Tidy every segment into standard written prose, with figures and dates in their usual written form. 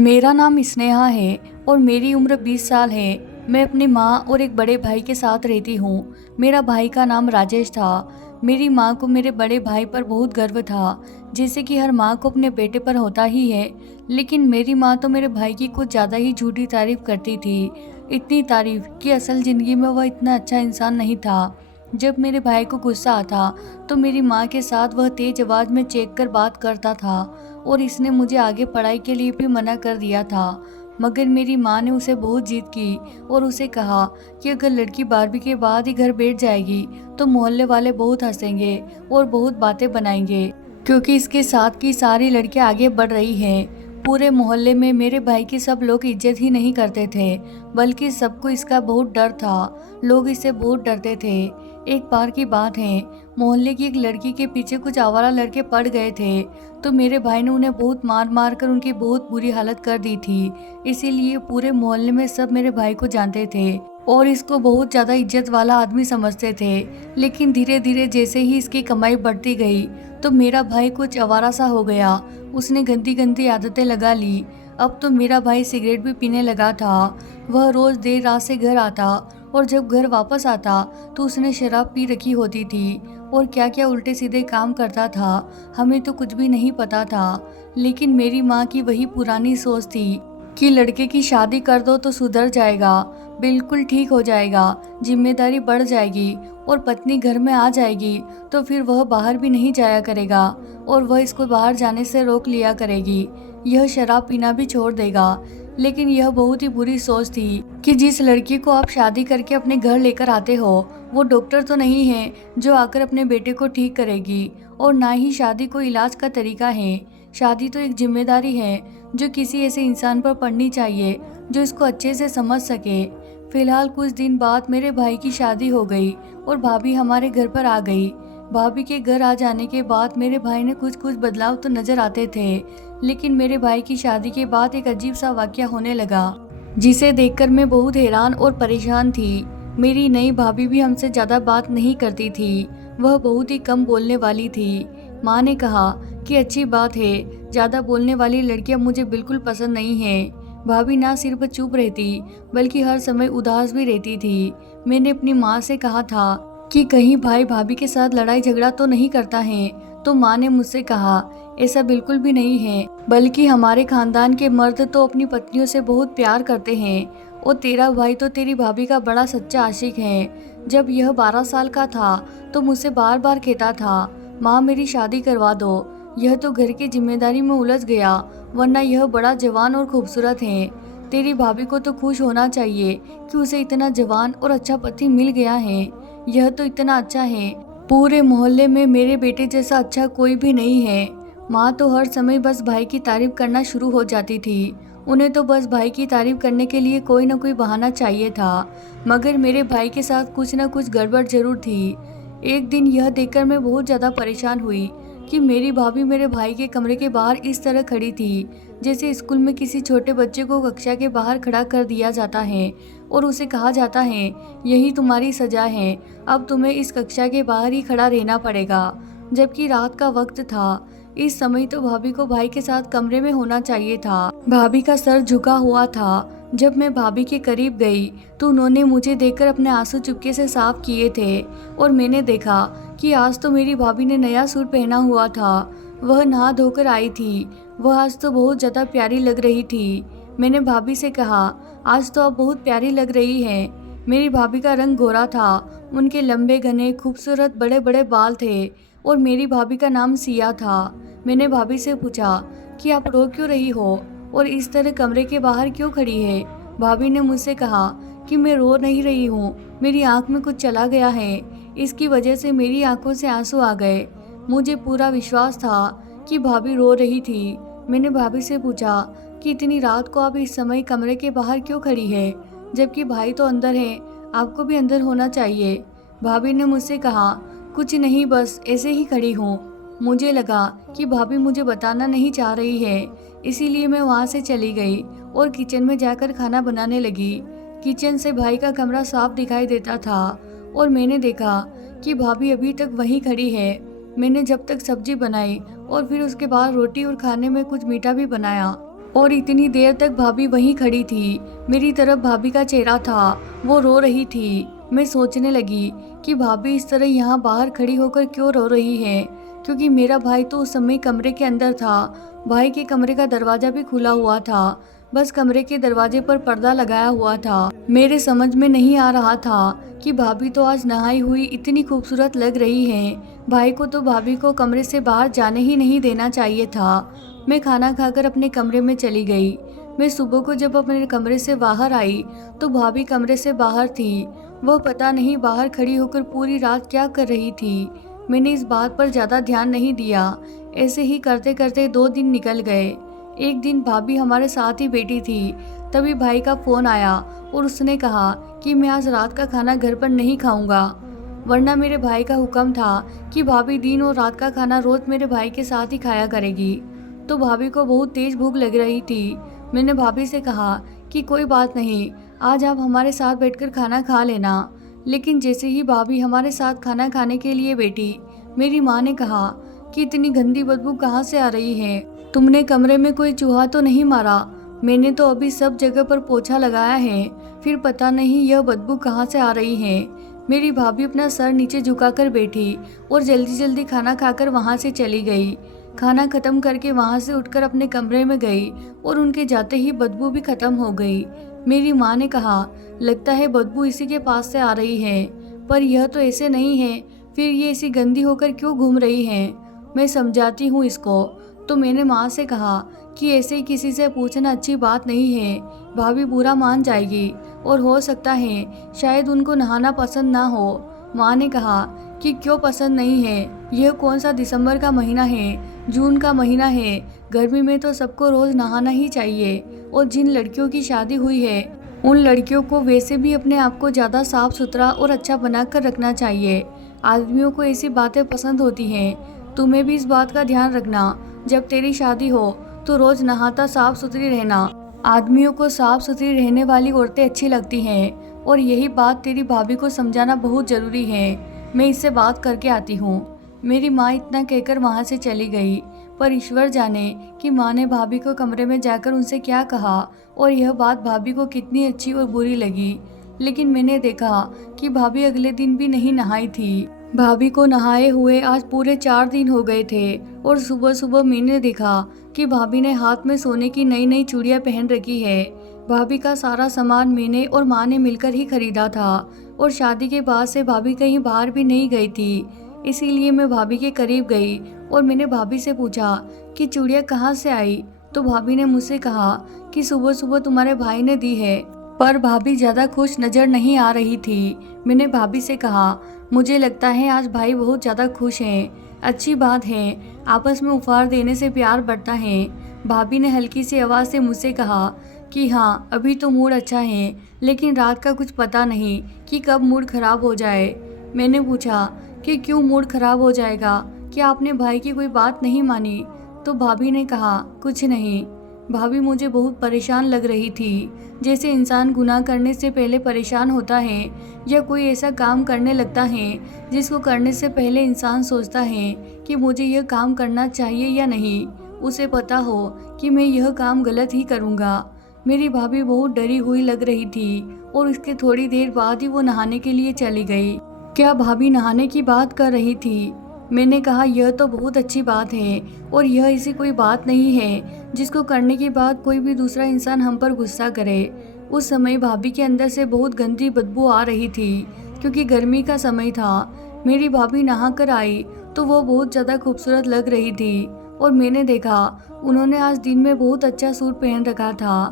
मेरा नाम स्नेहा है और मेरी उम्र 20 साल है। मैं अपनी माँ और एक बड़े भाई के साथ रहती हूँ। मेरा भाई का नाम राजेश था। मेरी माँ को मेरे बड़े भाई पर बहुत गर्व था, जैसे कि हर माँ को अपने बेटे पर होता ही है। लेकिन मेरी माँ तो मेरे भाई की कुछ ज़्यादा ही झूठी तारीफ करती थी। इतनी तारीफ कि असल ज़िंदगी में वह इतना अच्छा इंसान नहीं था। जब मेरे भाई को गुस्सा आता तो मेरी माँ के साथ वह तेज आवाज़ में चीख कर बात करता था और इसने मुझे आगे पढ़ाई के लिए भी मना कर दिया था। मगर मेरी माँ ने उसे बहुत जिद की और उसे कहा कि अगर लड़की 12वीं के बाद ही घर बैठ जाएगी तो मोहल्ले वाले बहुत हंसेंगे और बहुत बातें बनाएंगे, क्योंकि इसके साथ की सारी लड़कियां आगे बढ़ रही हैं। पूरे मोहल्ले में मेरे भाई की सब लोग इज्जत ही नहीं करते थे, बल्कि सबको इसका बहुत डर था। लोग इससे बहुत डरते थे। एक बार की बात है, मोहल्ले की एक लड़की के पीछे कुछ आवारा लड़के पड़ गए थे, तो मेरे भाई ने उन्हें बहुत मार मार कर उनकी बहुत बुरी हालत कर दी थी। इसीलिए पूरे मोहल्ले में सब मेरे भाई को जानते थे और इसको बहुत ज़्यादा इज्जत वाला आदमी समझते थे। लेकिन धीरे धीरे जैसे ही इसकी कमाई बढ़ती गई तो मेरा भाई कुछ आवारा सा हो गया। उसने गंदी गंदी आदतें लगा ली। अब तो मेरा भाई सिगरेट भी पीने लगा था। वह रोज़ देर रात से घर आता और जब घर वापस आता तो उसने शराब पी रखी होती थी और क्या क्या उल्टे सीधे काम करता था, हमें तो कुछ भी नहीं पता था। लेकिन मेरी माँ की वही पुरानी सोच थी कि लड़के की शादी कर दो तो सुधर जाएगा, बिल्कुल ठीक हो जाएगा, जिम्मेदारी बढ़ जाएगी और पत्नी घर में आ जाएगी तो फिर वह बाहर भी नहीं जाया करेगा और वह इसको बाहर जाने से रोक लिया करेगी। यह शराब पीना भी छोड़ देगा। लेकिन यह बहुत ही बुरी सोच थी कि जिस लड़की को आप शादी करके अपने घर लेकर आते हो वो डॉक्टर तो नहीं है जो आकर अपने बेटे को ठीक करेगी, और ना ही शादी को इलाज का तरीका है। शादी तो एक जिम्मेदारी है जो किसी ऐसे इंसान पर पड़नी चाहिए जो इसको अच्छे से समझ सके। फिलहाल कुछ दिन बाद मेरे भाई की शादी हो गई और भाभी हमारे घर पर आ गई। भाभी के घर आ जाने के बाद मेरे भाई ने कुछ कुछ बदलाव तो नजर आते थे, लेकिन मेरे भाई की शादी के बाद एक अजीब सा वाकया होने लगा, जिसे देखकर मैं बहुत हैरान और परेशान थी। मेरी नई भाभी भी हमसे ज़्यादा बात नहीं करती थी। वह बहुत ही कम बोलने वाली थी। माँ ने कहा कि अच्छी बात है, ज़्यादा बोलने वाली लड़कियाँ मुझे बिल्कुल पसंद नहीं हैं। भाभी ना सिर्फ चुप रहती बल्कि हर समय उदास भी रहती थी। मैंने अपनी माँ से कहा था कि कहीं भाई भाभी के साथ लड़ाई झगड़ा तो नहीं करता है, तो माँ ने मुझसे कहा ऐसा बिल्कुल भी नहीं है, बल्कि हमारे खानदान के मर्द तो अपनी पत्नियों से बहुत प्यार करते हैं और तेरा भाई तो तेरी भाभी का बड़ा सच्चा आशिक है। जब यह 12 साल का था तो मुझसे बार बार कहता था, माँ मेरी शादी करवा दो। यह तो घर की जिम्मेदारी में उलझ गया, वरना यह बड़ा जवान और खूबसूरत है। तेरी भाभी को तो खुश होना चाहिए कि उसे इतना जवान और अच्छा पति मिल गया है। यह तो इतना अच्छा है, पूरे मोहल्ले में मेरे बेटे जैसा अच्छा कोई भी नहीं है। माँ तो हर समय बस भाई की तारीफ करना शुरू हो जाती थी। उन्हें तो बस भाई की तारीफ करने के लिए कोई ना कोई बहाना चाहिए था। मगर मेरे भाई के साथ कुछ ना कुछ गड़बड़ जरूर थी। एक दिन यह देखकर मैं बहुत ज़्यादा परेशान हुई कि मेरी भाभी मेरे भाई के कमरे के बाहर इस तरह खड़ी थी जैसे स्कूल में किसी छोटे बच्चे को कक्षा के बाहर खड़ा कर दिया जाता है और उसे कहा जाता है यही तुम्हारी सजा है, अब तुम्हें इस कक्षा के बाहर ही खड़ा रहना पड़ेगा। जबकि रात का वक्त था। इस समय तो भाभी को भाई के साथ कमरे में होना चाहिए था। भाभी का सर झुका हुआ था। जब मैं भाभी के करीब गई तो उन्होंने मुझे देखकर अपने आंसू चुपके से साफ किए थे और मैंने देखा कि आज तो मेरी भाभी ने नया सूट पहना हुआ था। वह नहा धोकर आई थी। वह आज तो बहुत ज़्यादा प्यारी लग रही थी। मैंने भाभी से कहा, आज तो आप बहुत प्यारी लग रही हैं। मेरी भाभी का रंग गोरा था। उनके लंबे घने खूबसूरत बड़े बड़े बाल थे और मेरी भाभी का नाम सिया था। मैंने भाभी से पूछा कि आप रो क्यों रही हो और इस तरह कमरे के बाहर क्यों खड़ी है। भाभी ने मुझसे कहा कि मैं रो नहीं रही हूँ, मेरी आंख में कुछ चला गया है, इसकी वजह से मेरी आंखों से आंसू आ गए। मुझे पूरा विश्वास था कि भाभी रो रही थी। मैंने भाभी से पूछा कि इतनी रात को आप इस समय कमरे के बाहर क्यों खड़ी है, जबकि भाई तो अंदर है, आपको भी अंदर होना चाहिए। भाभी ने मुझसे कहा, कुछ नहीं, बस ऐसे ही खड़ी हूँ। मुझे लगा कि भाभी मुझे बताना नहीं चाह रही है, इसीलिए मैं वहाँ से चली गई और किचन में जाकर खाना बनाने लगी। किचन से भाई का कमरा साफ दिखाई देता था और मैंने देखा कि भाभी अभी तक वहीं खड़ी है। मैंने जब तक सब्जी बनाई और फिर उसके बाद रोटी और खाने में कुछ मीठा भी बनाया। और इतनी देर तक भाभी वहीं खड़ी थी। मेरी तरफ भाभी का चेहरा था, वो रो रही थी। मैं सोचने लगी कि भाभी इस तरह यहाँ बाहर खड़ी होकर क्यों रो रही है, क्योंकि मेरा भाई तो उस समय कमरे के अंदर था। भाई के कमरे का दरवाजा भी खुला हुआ था, बस कमरे के दरवाजे पर पर्दा लगाया हुआ था। मेरे समझ में नहीं आ रहा था कि भाभी तो आज नहाई हुई इतनी खूबसूरत लग रही है। भाई को तो भाभी को कमरे से बाहर जाने ही नहीं देना चाहिए था। मैं खाना खाकर अपने कमरे में चली गई। मैं सुबह को जब अपने कमरे से बाहर आई तो भाभी कमरे से बाहर थी। वह पता नहीं बाहर खड़ी होकर पूरी रात क्या कर रही थी। मैंने इस बात पर ज़्यादा ध्यान नहीं दिया। ऐसे ही करते करते 2 दिन निकल गए। एक दिन भाभी हमारे साथ ही बैठी थी, तभी भाई का फ़ोन आया और उसने कहा कि मैं आज रात का खाना घर पर नहीं खाऊंगा, वरना मेरे भाई का हुक्म था कि भाभी दिन और रात का खाना रोज मेरे भाई के साथ ही खाया करेगी। तो भाभी को बहुत तेज भूख लग रही थी। मैंने भाभी से कहा कि कोई बात नहीं, आज आप हमारे साथ बैठकर खाना खा लेना। लेकिन जैसे ही भाभी हमारे साथ खाना खाने के लिए बैठी, मेरी माँ ने कहा कि इतनी गंदी बदबू कहाँ से आ रही है, तुमने कमरे में कोई चूहा तो नहीं मारा? मैंने तो अभी सब जगह पर पोछा लगाया है, फिर पता नहीं यह बदबू कहाँ से आ रही है। मेरी भाभी अपना सर नीचे झुकाकर बैठी और जल्दी जल्दी खाना खाकर वहाँ से चली गई। खाना खत्म करके वहाँ से उठकर अपने कमरे में गई और उनके जाते ही बदबू भी खत्म हो गई। मेरी माँ ने कहा, लगता है बदबू इसी के पास से आ रही है, पर यह तो ऐसे नहीं है, फिर ये ऐसी गंदी होकर क्यों घूम रही है? मैं समझाती हूँ इसको। तो मैंने माँ से कहा कि ऐसे ही किसी से पूछना अच्छी बात नहीं है, भाभी बुरा मान जाएगी और हो सकता है शायद उनको नहाना पसंद ना हो। माँ ने कहा कि क्यों पसंद नहीं है, यह कौन सा दिसंबर का महीना है, जून का महीना है, गर्मी में तो सबको रोज नहाना ही चाहिए। और जिन लड़कियों की शादी हुई है उन लड़कियों को वैसे भी अपने आप को ज़्यादा साफ सुथरा और अच्छा बनाकर रखना चाहिए। आदमियों को ऐसी बातें पसंद होती हैं। तुम्हें भी इस बात का ध्यान रखना, जब तेरी शादी हो तो रोज नहाता साफ सुथरी रहना। आदमियों को साफ सुथरी रहने वाली औरतें अच्छी लगती हैं और यही बात तेरी भाभी को समझाना बहुत ज़रूरी है। मैं इससे बात करके आती हूँ। मेरी माँ इतना कहकर वहाँ से चली गई, पर ईश्वर जाने कि माँ ने भाभी को कमरे में जाकर उनसे क्या कहा और यह बात भाभी को कितनी अच्छी और बुरी लगी। लेकिन मैंने देखा कि भाभी अगले दिन भी नहीं नहाई थी। भाभी को नहाए हुए आज पूरे 4 दिन हो गए थे और सुबह सुबह मैंने देखा कि भाभी ने हाथ में सोने की नई नई चूड़ियां पहन रखी है। भाभी का सारा सामान मैंने और माँ ने मिलकर ही खरीदा था और शादी के बाद से भाभी कहीं बाहर भी नहीं गई थी। इसीलिए मैं भाभी के करीब गई और मैंने भाभी से पूछा कि चूड़ियाँ कहाँ से आई। तो भाभी ने मुझसे कहा कि सुबह सुबह तुम्हारे भाई ने दी है। पर भाभी ज़्यादा खुश नज़र नहीं आ रही थी। मैंने भाभी से कहा, मुझे लगता है आज भाई बहुत ज़्यादा खुश हैं। अच्छी बात है, आपस में उपहार देने से प्यार बढ़ता है। भाभी ने हल्की सी आवाज़ से मुझसे कहा कि हाँ, अभी तो मूड अच्छा है, लेकिन रात का कुछ पता नहीं कि कब मूड खराब हो जाए। मैंने पूछा कि क्यों मूड खराब हो जाएगा, क्या आपने भाई की कोई बात नहीं मानी? तो भाभी ने कहा, कुछ नहीं। भाभी मुझे बहुत परेशान लग रही थी, जैसे इंसान गुनाह करने से पहले परेशान होता है या कोई ऐसा काम करने लगता है जिसको करने से पहले इंसान सोचता है कि मुझे यह काम करना चाहिए या नहीं। उसे पता हो कि मैं यह काम गलत ही करूँगा। मेरी भाभी बहुत डरी हुई लग रही थी और उसके थोड़ी देर बाद ही वो नहाने के लिए चली गई। क्या भाभी नहाने की बात कर रही थी? मैंने कहा, यह तो बहुत अच्छी बात है और यह ऐसी कोई बात नहीं है जिसको करने के बाद कोई भी दूसरा इंसान हम पर गुस्सा करे। उस समय भाभी के अंदर से बहुत गंदी बदबू आ रही थी क्योंकि गर्मी का समय था। मेरी भाभी नहा कर आई तो वो बहुत ज़्यादा खूबसूरत लग रही थी और मैंने देखा उन्होंने आज दिन में बहुत अच्छा सूट पहन रखा था।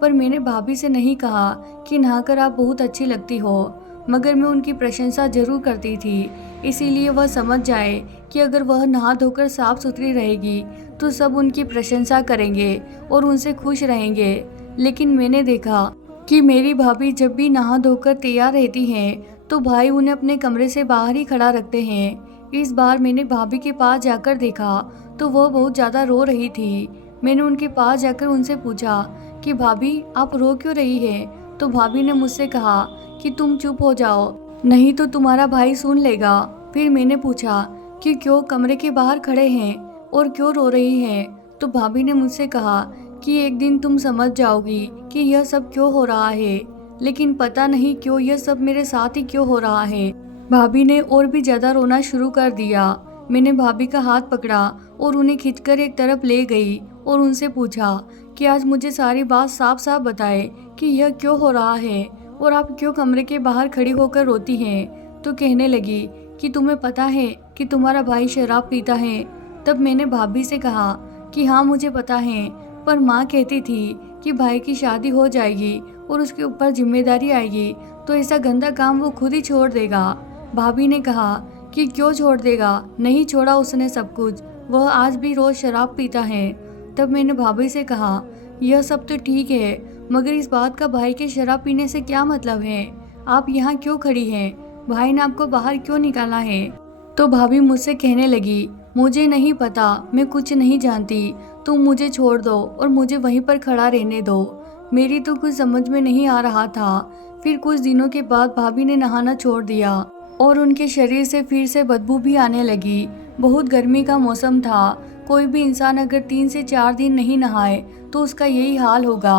पर मैंने भाभी से नहीं कहा कि नहाकर आप बहुत अच्छी लगती हो, मगर मैं उनकी प्रशंसा जरूर करती थी, इसीलिए वह समझ जाए कि अगर वह नहा धोकर साफ सुथरी रहेगी तो सब उनकी प्रशंसा करेंगे और उनसे खुश रहेंगे। लेकिन मैंने देखा कि मेरी भाभी जब भी नहा धोकर तैयार रहती हैं तो भाई उन्हें अपने कमरे से बाहर ही खड़ा रखते हैं। इस बार मैंने भाभी के पास जाकर देखा तो वह बहुत ज़्यादा रो रही थी। मैंने उनके पास जाकर उनसे पूछा कि भाभी आप रो क्यों रही है? तो भाभी ने मुझसे कहा कि तुम चुप हो जाओ, नहीं तो तुम्हारा भाई सुन लेगा। फिर मैंने पूछा कि क्यों कमरे के बाहर खड़े हैं और क्यों रो रही हैं? तो भाभी ने मुझसे कहा कि एक दिन तुम समझ जाओगी कि यह सब क्यों हो रहा है, लेकिन पता नहीं क्यों यह सब मेरे साथ ही क्यों हो रहा है। भाभी ने और भी ज्यादा रोना शुरू कर दिया। मैंने भाभी का हाथ पकड़ा और उन्हें खींचकर एक तरफ ले गई और उनसे पूछा कि आज मुझे सारी बात साफ साफ बताए कि यह क्यों हो रहा है और आप क्यों कमरे के बाहर खड़ी होकर रोती हैं। तो कहने लगी कि तुम्हें पता है कि तुम्हारा भाई शराब पीता है। तब मैंने भाभी से कहा कि हाँ मुझे पता है, पर माँ कहती थी कि भाई की शादी हो जाएगी और उसके ऊपर जिम्मेदारी आएगी तो ऐसा गंदा काम वो खुद ही छोड़ देगा। भाभी ने कहा कि क्यों छोड़ देगा, नहीं छोड़ा उसने सब कुछ, वह आज भी रोज शराब पीता है। तब मैंने भाभी से कहा यह सब तो ठीक है, मगर इस बात का भाई के शराब पीने से क्या मतलब है? आप यहाँ क्यों खड़ी हैं? भाई ने आपको बाहर क्यों निकाला है? तो भाभी मुझसे कहने लगी मुझे नहीं पता, मैं कुछ नहीं जानती, तुम मुझे छोड़ दो और मुझे वहीं पर खड़ा रहने दो। मेरी तो कुछ समझ में नहीं आ रहा था। फिर कुछ दिनों के बाद भाभी ने नहाना छोड़ दिया और उनके शरीर से फिर से बदबू भी आने लगी। बहुत गर्मी का मौसम था, कोई भी इंसान अगर 3 से 4 दिन नहीं नहाए तो उसका यही हाल होगा।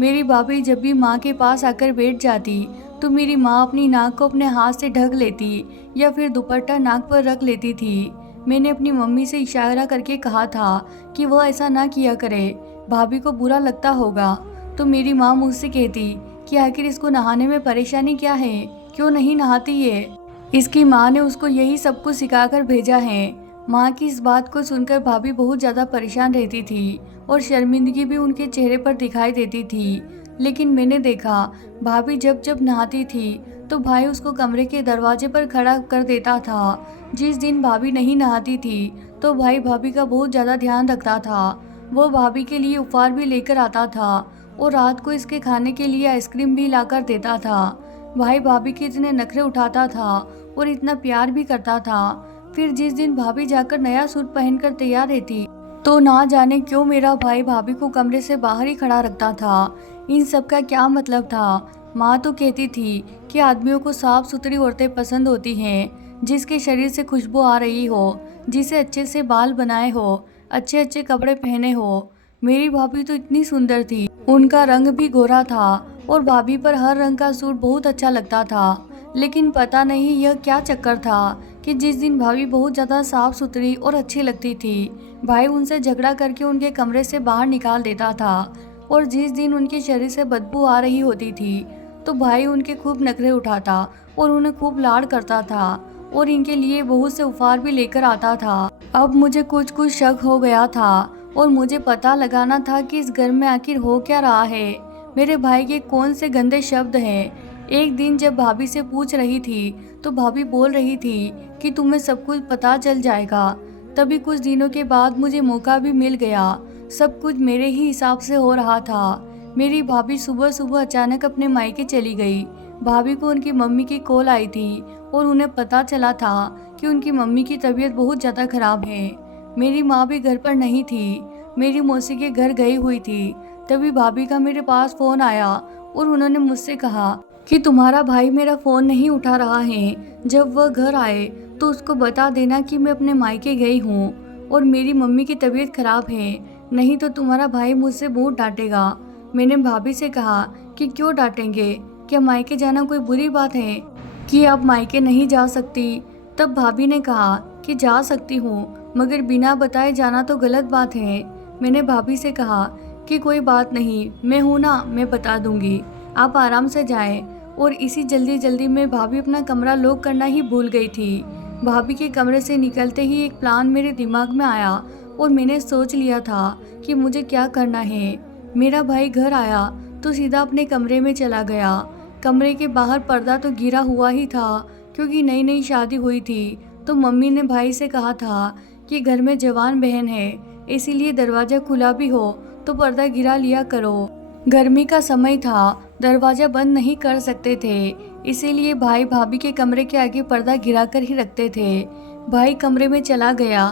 मेरी भाभी जब भी माँ के पास आकर बैठ जाती तो मेरी माँ अपनी नाक को अपने हाथ से ढक लेती या फिर दुपट्टा नाक पर रख लेती थी। मैंने अपनी मम्मी से इशारा करके कहा था कि वह ऐसा ना किया करे, भाभी को बुरा लगता होगा। तो मेरी माँ मुझसे कहती कि आखिर इसको नहाने में परेशानी क्या है, क्यों नहीं नहाती ये? इसकी माँ ने उसको यही सब कुछ सिखाकर भेजा है। माँ की इस बात को सुनकर भाभी बहुत ज़्यादा परेशान रहती थी और शर्मिंदगी भी उनके चेहरे पर दिखाई देती थी। लेकिन मैंने देखा भाभी जब जब नहाती थी तो भाई उसको कमरे के दरवाजे पर खड़ा कर देता था। जिस दिन भाभी नहीं नहाती थी तो भाई भाभी का बहुत ज़्यादा ध्यान रखता था। वो भाभी के लिए उपहार भी लेकर आता था और रात को इसके खाने के लिए आइसक्रीम भी लाकर देता था। भाई भाभी के इतने नखरे उठाता था और इतना प्यार भी करता था। फिर जिस दिन भाभी जाकर नया सूट पहनकर तैयार रहती तो ना जाने क्यों मेरा भाई भाभी को कमरे से बाहर ही खड़ा रखता था। इन सब का क्या मतलब था? माँ तो कहती थी कि आदमियों को साफ सुथरी औरतें पसंद होती हैं, जिसके शरीर से खुशबू आ रही हो, जिसे अच्छे से बाल बनाए हो, अच्छे अच्छे कपड़े पहने हो। मेरी भाभी तो इतनी सुंदर थी, उनका रंग भी गोरा था और भाभी पर हर रंग का सूट बहुत अच्छा लगता था। लेकिन पता नहीं यह क्या चक्कर था कि जिस दिन भाभी बहुत ज़्यादा साफ सुथरी और अच्छी लगती थी, भाई उनसे झगड़ा करके उनके कमरे से बाहर निकाल देता था। और जिस दिन उनके शरीर से बदबू आ रही होती थी तो भाई उनके खूब नखरे उठाता और उन्हें खूब लाड़ करता था और इनके लिए बहुत से उपहार भी लेकर आता था। अब मुझे कुछ कुछ शक हो गया था और मुझे पता लगाना था कि इस घर में आखिर हो क्या रहा है। मेरे भाई के कौन से गंदे शब्द हैं। एक दिन जब भाभी से पूछ रही थी तो भाभी बोल रही थी कि तुम्हें सब कुछ पता चल जाएगा। तभी कुछ दिनों के बाद मुझे मौका भी मिल गया। सब कुछ मेरे ही हिसाब से हो रहा था। मेरी भाभी सुबह सुबह अचानक अपने मायके चली गई। भाभी को उनकी मम्मी की कॉल आई थी और उन्हें पता चला था कि उनकी मम्मी की तबीयत बहुत ज़्यादा खराब है। मेरी माँ भी घर पर नहीं थी, मेरी मौसी के घर गई हुई थी। तभी भाभी का मेरे पास फ़ोन आया और उन्होंने मुझसे कहा कि तुम्हारा भाई मेरा फ़ोन नहीं उठा रहा है, जब वह घर आए तो उसको बता देना कि मैं अपने मायके गई हूँ और मेरी मम्मी की तबीयत खराब है, नहीं तो तुम्हारा भाई मुझसे बहुत डांटेगा। मैंने भाभी से कहा कि क्यों डांटेंगे, क्या मायके जाना कोई बुरी बात है कि आप मायके नहीं जा सकती? तब भाभी ने कहा कि जा सकती हूँ, मगर बिना बताए जाना तो गलत बात है। मैंने भाभी से कहा कि कोई बात नहीं, मैं हूँ ना, मैं बता दूंगी, आप आराम से जाएं। और इसी जल्दी जल्दी में भाभी अपना कमरा लॉक करना ही भूल गई थी। भाभी के कमरे से निकलते ही एक प्लान मेरे दिमाग में आया और मैंने सोच लिया था कि मुझे क्या करना है। मेरा भाई घर आया तो सीधा अपने कमरे में चला गया। कमरे के बाहर पर्दा तो गिरा हुआ ही था, क्योंकि नई नई शादी हुई थी। तो मम्मी ने भाई से कहा था कि घर में जवान बहन है, इसीलिए दरवाज़ा खुला भी हो तो पर्दा गिरा लिया करो। गर्मी का समय था, दरवाज़ा बंद नहीं कर सकते थे, इसीलिए भाई भाभी के कमरे के आगे पर्दा गिराकर ही रखते थे। भाई कमरे में चला गया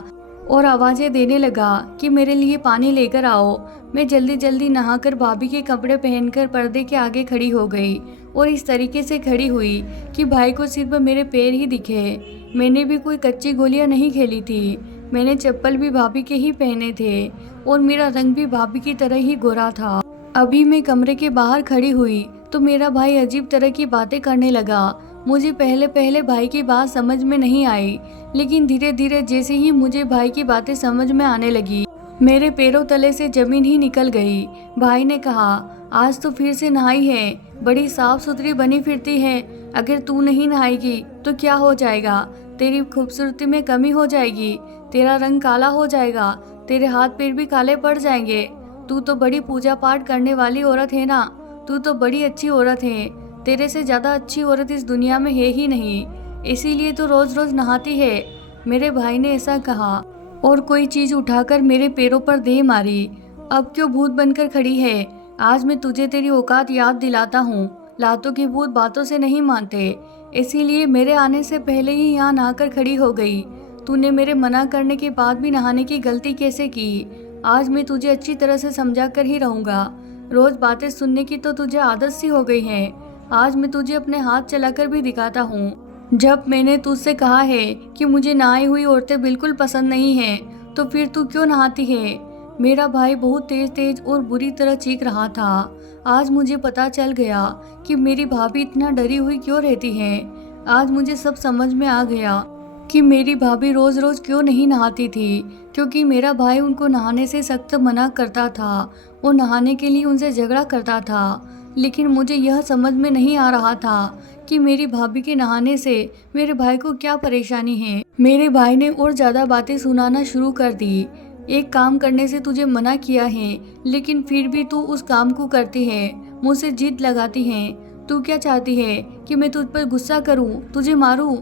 और आवाज़ें देने लगा कि मेरे लिए पानी लेकर आओ। मैं जल्दी जल्दी नहाकर भाभी के कपड़े पहनकर पर्दे के आगे खड़ी हो गई और इस तरीके से खड़ी हुई कि भाई को सिर्फ मेरे पैर ही दिखे। मैंने भी कोई कच्ची गोलियां नहीं खेली थी। मैंने चप्पल भी भाभी के ही पहने थे और मेरा रंग भी भाभी की तरह ही गोरा था। अभी मैं कमरे के बाहर खड़ी हुई तो मेरा भाई अजीब तरह की बातें करने लगा। मुझे पहले पहले भाई की बात समझ में नहीं आई, लेकिन धीरे धीरे जैसे ही मुझे भाई की बातें समझ में आने लगी, मेरे पैरों तले से जमीन ही निकल गई। भाई ने कहा, आज तो फिर से नहाई है, बड़ी साफ सुथरी बनी फिरती है। अगर तू नहीं नहाएगी तो क्या हो जाएगा? तेरी खूबसूरती में कमी हो जाएगी, तेरा रंग काला हो जाएगा, तेरे हाथ पैर भी काले पड़ जाएंगे। तू तो बड़ी पूजा पाठ करने वाली औरत है ना, तू तो बड़ी अच्छी औरत है, तेरे से ज्यादा अच्छी औरत इस दुनिया में है ही नहीं, इसीलिए तो रोज रोज नहाती है। मेरे भाई ने ऐसा कहा और कोई चीज उठाकर मेरे पैरों पर दे मारी। अब क्यों भूत बनकर खड़ी है? आज मैं तुझे तेरी औकात याद दिलाता हूँ। लातों के भूत बातों से नहीं मानते, इसीलिए मेरे आने से पहले ही यहाँ नहाकर खड़ी हो गई। तूने मेरे मना करने के बाद भी नहाने की गलती कैसे की? आज मैं तुझे अच्छी तरह से समझा कर ही रहूंगा। रोज बातें सुनने की तो तुझे आदत सी हो गई है। आज मैं तुझे अपने हाथ चलाकर भी दिखाता हूँ। जब मैंने तुझसे कहा है कि मुझे नहाई हुई औरतें बिल्कुल पसंद नहीं है, तो फिर तू क्यों नहाती है? मेरा भाई बहुत तेज तेज और बुरी तरह चीख रहा था। आज मुझे पता चल गया कि मेरी भाभी इतना डरी हुई क्यों रहती है। आज मुझे सब समझ में आ गया कि मेरी भाभी रोज रोज क्यों नहीं नहाती थी, क्योंकि मेरा भाई उनको नहाने से सख्त मना करता था। वो नहाने के लिए उनसे झगड़ा करता था, लेकिन मुझे यह समझ में नहीं आ रहा था कि मेरी भाभी के नहाने से मेरे भाई को क्या परेशानी है। मेरे भाई ने और ज्यादा बातें सुनाना शुरू कर दी। एक काम करने से तुझे मना किया है, लेकिन फिर भी तू उस काम को करती है, मुझसे जिद लगाती है। तू क्या चाहती है कि मैं तुझ पर गुस्सा करूं, तुझे मारूं?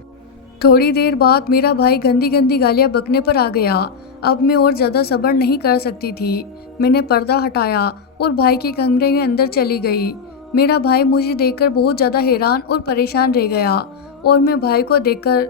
थोड़ी देर बाद मेरा भाई गंदी गंदी गालियां बकने पर आ गया। अब मैं और ज्यादा सब्र नहीं कर सकती थी। मैंने पर्दा हटाया और भाई के कमरे में अंदर चली गई। मेरा भाई मुझे देखकर बहुत ज्यादा हैरान और परेशान रह गया, और मैं भाई को देखकर,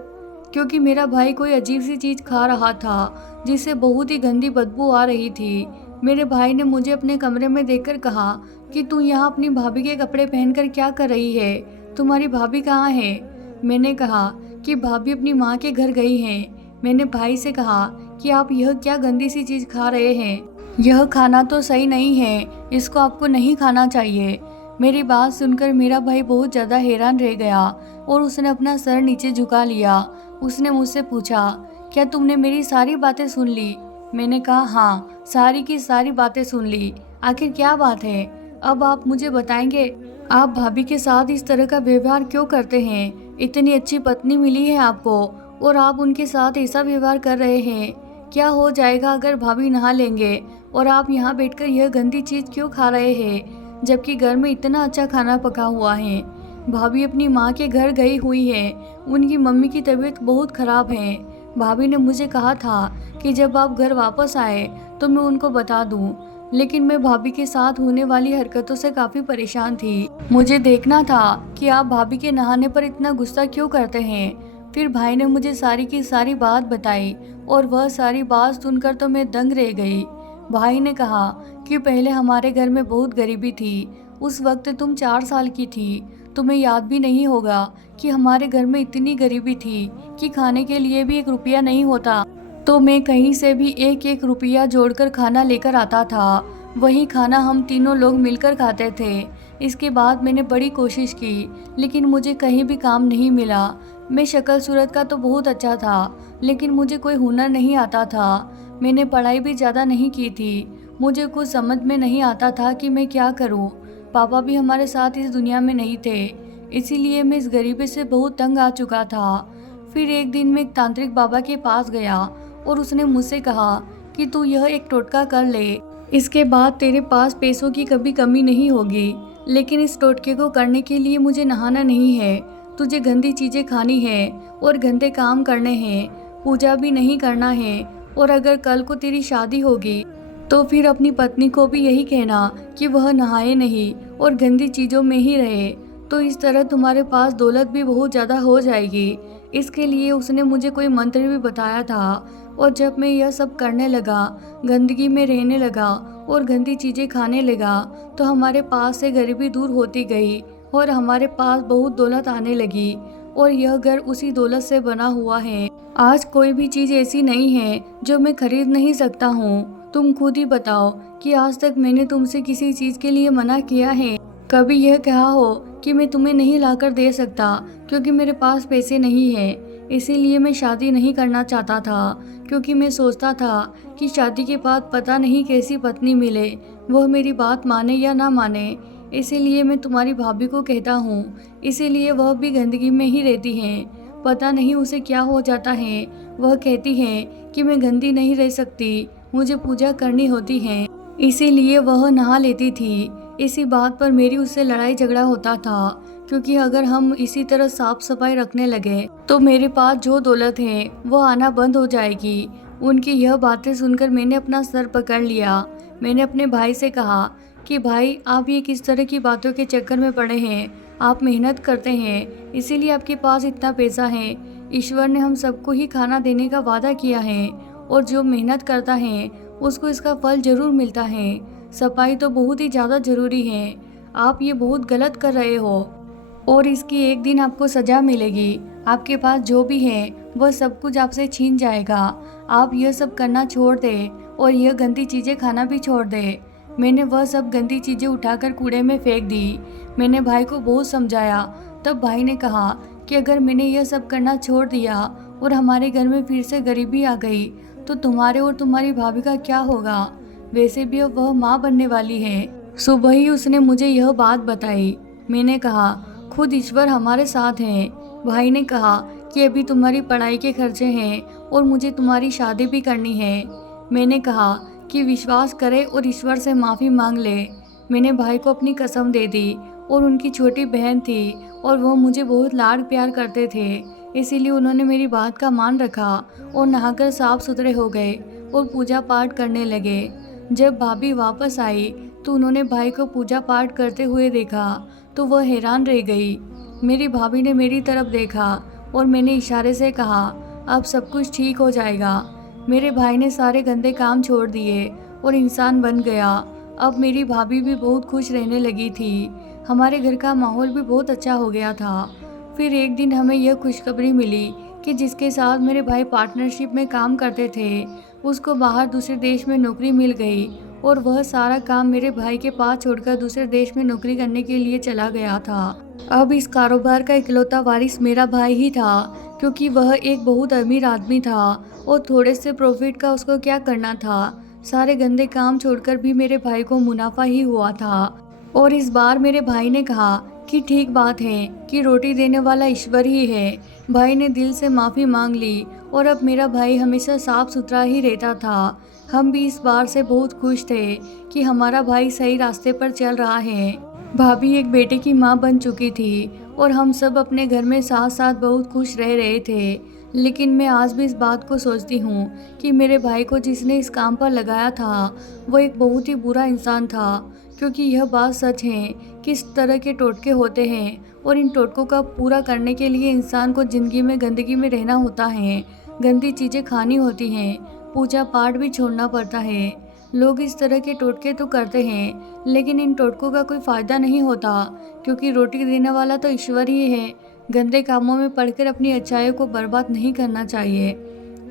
क्योंकि मेरा भाई कोई अजीब सी चीज खा रहा था जिससे बहुत ही गंदी बदबू आ रही थी। मेरे भाई ने मुझे अपने कमरे में देखकर कहा कि तू यहाँ अपनी भाभी के कपड़े पहनकर क्या कर रही है? तुम्हारी भाभी कहाँ है? मैंने कहा कि भाभी अपनी माँ के घर गई हैं। मैंने भाई से कहा कि आप यह क्या गंदी सी चीज खा रहे हैं? यह खाना तो सही नहीं है, इसको आपको नहीं खाना चाहिए। मेरी बात सुनकर मेरा भाई बहुत ज़्यादा हैरान रह गया और उसने अपना सर नीचे झुका लिया। उसने मुझसे पूछा, क्या तुमने मेरी सारी बातें सुन ली? मैंने कहा, हाँ, सारी की सारी बातें सुन ली। आखिर क्या बात है? अब आप मुझे बताएंगे, आप भाभी के साथ इस तरह का व्यवहार क्यों करते हैं? इतनी अच्छी पत्नी मिली है आपको और आप उनके साथ ऐसा व्यवहार कर रहे हैं। क्या हो जाएगा अगर भाभी नहा लेंगे और आप यहाँ बैठकर यह गंदी चीज क्यों खा रहे हैं, जबकि घर में इतना अच्छा खाना पका हुआ है? भाभी अपनी माँ के घर गई हुई है, उनकी मम्मी की तबीयत बहुत खराब है। भाभी ने मुझे कहा था कि जब आप घर वापस आए तो मैं उनको बता दूं, लेकिन मैं भाभी के साथ होने वाली हरकतों से काफी परेशान थी। मुझे देखना था कि आप भाभी के नहाने पर इतना गुस्सा क्यों करते हैं। फिर भाई ने मुझे सारी की सारी बात बताई और वह सारी बात सुनकर तो मैं दंग रह गई। भाई ने कहा कि पहले हमारे घर में बहुत गरीबी थी। उस वक्त तुम 4 साल की थी। तुम्हें याद भी नहीं होगा कि हमारे घर में इतनी गरीबी थी कि खाने के लिए भी 1 रुपया नहीं होता, तो मैं कहीं से भी 1-1 रुपया जोड़कर खाना लेकर आता था। वही खाना हम तीनों लोग मिलकर खाते थे। इसके बाद मैंने बड़ी कोशिश की, लेकिन मुझे कहीं भी काम नहीं मिला। मैं शक्ल सूरत का तो बहुत अच्छा था, लेकिन मुझे कोई हुनर नहीं आता था। मैंने पढ़ाई भी ज़्यादा नहीं की थी। मुझे कुछ समझ में नहीं आता था कि मैं क्या करूं। पापा भी हमारे साथ इस दुनिया में नहीं थे, इसीलिए मैं इस गरीबी से बहुत तंग आ चुका था। फिर एक दिन मैं एक तांत्रिक बाबा के पास गया और उसने मुझसे कहा कि तू यह एक टोटका कर ले, इसके बाद तेरे पास पैसों की कभी कमी नहीं होगी। लेकिन इस टोटके को करने के लिए मुझे नहाना नहीं है, तुझे गंदी चीज़ें खानी है और गंदे काम करने हैं, पूजा भी नहीं करना है। और अगर कल को तेरी शादी होगी तो फिर अपनी पत्नी को भी यही कहना कि वह नहाए नहीं और गंदी चीज़ों में ही रहे, तो इस तरह तुम्हारे पास दौलत भी बहुत ज़्यादा हो जाएगी। इसके लिए उसने मुझे कोई मंत्र भी बताया था, और जब मैं यह सब करने लगा, गंदगी में रहने लगा और गंदी चीज़ें खाने लगा, तो हमारे पास से गरीबी दूर होती गई और हमारे पास बहुत दौलत आने लगी। और यह घर उसी दौलत से बना हुआ है। आज कोई भी चीज़ ऐसी नहीं है जो मैं खरीद नहीं सकता हूँ। तुम खुद ही बताओ कि आज तक मैंने तुमसे किसी चीज़ के लिए मना किया है? कभी यह कहा हो कि मैं तुम्हें नहीं लाकर दे सकता क्योंकि मेरे पास पैसे नहीं है? इसीलिए मैं शादी नहीं करना चाहता था, क्योंकि मैं सोचता था कि शादी के बाद पता नहीं कैसी पत्नी मिले, वह मेरी बात माने या ना माने। इसीलिए मैं तुम्हारी भाभी को कहता हूँ, इसीलिए वह भी गंदगी में ही रहती हैं। पता नहीं उसे क्या हो जाता है। वह कहती है कि मैं गंदी नहीं रह सकती, मुझे पूजा करनी होती है, इसीलिए वह नहा लेती थी। इसी बात पर मेरी उससे लड़ाई झगड़ा होता था, क्योंकि अगर हम इसी तरह साफ सफाई रखने लगे तो मेरे पास जो दौलत है वो आना बंद हो जाएगी। उनकी यह बातें सुनकर मैंने अपना सर पकड़ लिया। मैंने अपने भाई से कहा कि भाई, आप ये किस तरह की बातों के चक्कर में पड़े हैं? आप मेहनत करते हैं, इसीलिए आपके पास इतना पैसा है। ईश्वर ने हम सबको ही खाना देने का वादा किया है, और जो मेहनत करता है उसको इसका फल जरूर मिलता है। सफाई तो बहुत ही ज़्यादा ज़रूरी है। आप ये बहुत गलत कर रहे हो, और इसकी एक दिन आपको सज़ा मिलेगी। आपके पास जो भी है वह सब कुछ आपसे छीन जाएगा। आप यह सब करना छोड़ दें और यह गंदी चीज़ें खाना भी छोड़ दें। मैंने वह सब गंदी चीज़ें उठाकर कूड़े में फेंक दी। मैंने भाई को बहुत समझाया। तब भाई ने कहा कि अगर मैंने यह सब करना छोड़ दिया और हमारे घर में फिर से गरीबी आ गई तो तुम्हारे और तुम्हारी भाभी का क्या होगा? वैसे भी अब वह माँ बनने वाली है। सुबह ही उसने मुझे यह बात बताई। मैंने कहा, खुद ईश्वर हमारे साथ हैं। भाई ने कहा कि अभी तुम्हारी पढ़ाई के खर्चे हैं और मुझे तुम्हारी शादी भी करनी है। मैंने कहा कि विश्वास करे और ईश्वर से माफ़ी मांग ले। मैंने भाई को अपनी कसम दे दी, और उनकी छोटी बहन थी और वह मुझे बहुत लाड प्यार करते थे, इसीलिए उन्होंने मेरी बात का मान रखा और नहाकर साफ सुथरे हो गए और पूजा पाठ करने लगे। जब भाभी वापस आई तो उन्होंने भाई को पूजा पाठ करते हुए देखा तो वह हैरान रह गई। मेरी भाभी ने मेरी तरफ देखा और मैंने इशारे से कहा, अब सब कुछ ठीक हो जाएगा। मेरे भाई ने सारे गंदे काम छोड़ दिए और इंसान बन गया। अब मेरी भाभी भी बहुत खुश रहने लगी थी। हमारे घर का माहौल भी बहुत अच्छा हो गया था। फिर एक दिन हमें यह खुशखबरी मिली कि जिसके साथ मेरे भाई पार्टनरशिप में काम करते थे, उसको बाहर दूसरे देश में नौकरी मिल गई, और वह सारा काम मेरे भाई के पास छोड़कर दूसरे देश में नौकरी करने के लिए चला गया था। अब इस कारोबार का इकलौता वारिस मेरा भाई ही था, क्योंकि वह एक बहुत अमीर आदमी था और थोड़े से प्रॉफिट का उसको क्या करना था। सारे गंदे काम छोड़कर भी मेरे भाई को मुनाफा ही हुआ था। और इस बार मेरे भाई ने कहा कि ठीक बात है कि रोटी देने वाला ईश्वर ही है। भाई ने दिल से माफ़ी मांग ली और अब मेरा भाई हमेशा साफ सुथरा ही रहता था। हम भी इस बार से बहुत खुश थे कि हमारा भाई सही रास्ते पर चल रहा है। भाभी एक बेटे की माँ बन चुकी थी और हम सब अपने घर में साथ साथ बहुत खुश रह रहे थे। लेकिन मैं आज भी इस बात को सोचती हूँ कि मेरे भाई को जिसने इस काम पर लगाया था वो एक बहुत ही बुरा इंसान था, क्योंकि यह बात सच है कि इस तरह के टोटके होते हैं और इन टोटकों का पूरा करने के लिए इंसान को ज़िंदगी में गंदगी में रहना होता है, गंदी चीज़ें खानी होती हैं, पूजा पाठ भी छोड़ना पड़ता है। लोग इस तरह के टोटके तो करते हैं, लेकिन इन टोटकों का कोई फ़ायदा नहीं होता, क्योंकि रोटी देने वाला तो ईश्वर ही है। गंदे कामों में पड़कर अपनी अच्छाइयों को बर्बाद नहीं करना चाहिए।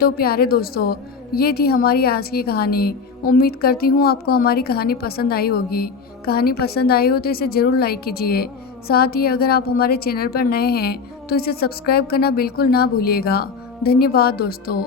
तो प्यारे दोस्तों, ये थी हमारी आज की कहानी। उम्मीद करती हूँ आपको हमारी कहानी पसंद आई होगी। कहानी पसंद आई हो तो इसे ज़रूर लाइक कीजिए। साथ ही अगर आप हमारे चैनल पर नए हैं तो इसे सब्सक्राइब करना बिल्कुल ना भूलिएगा। धन्यवाद दोस्तों।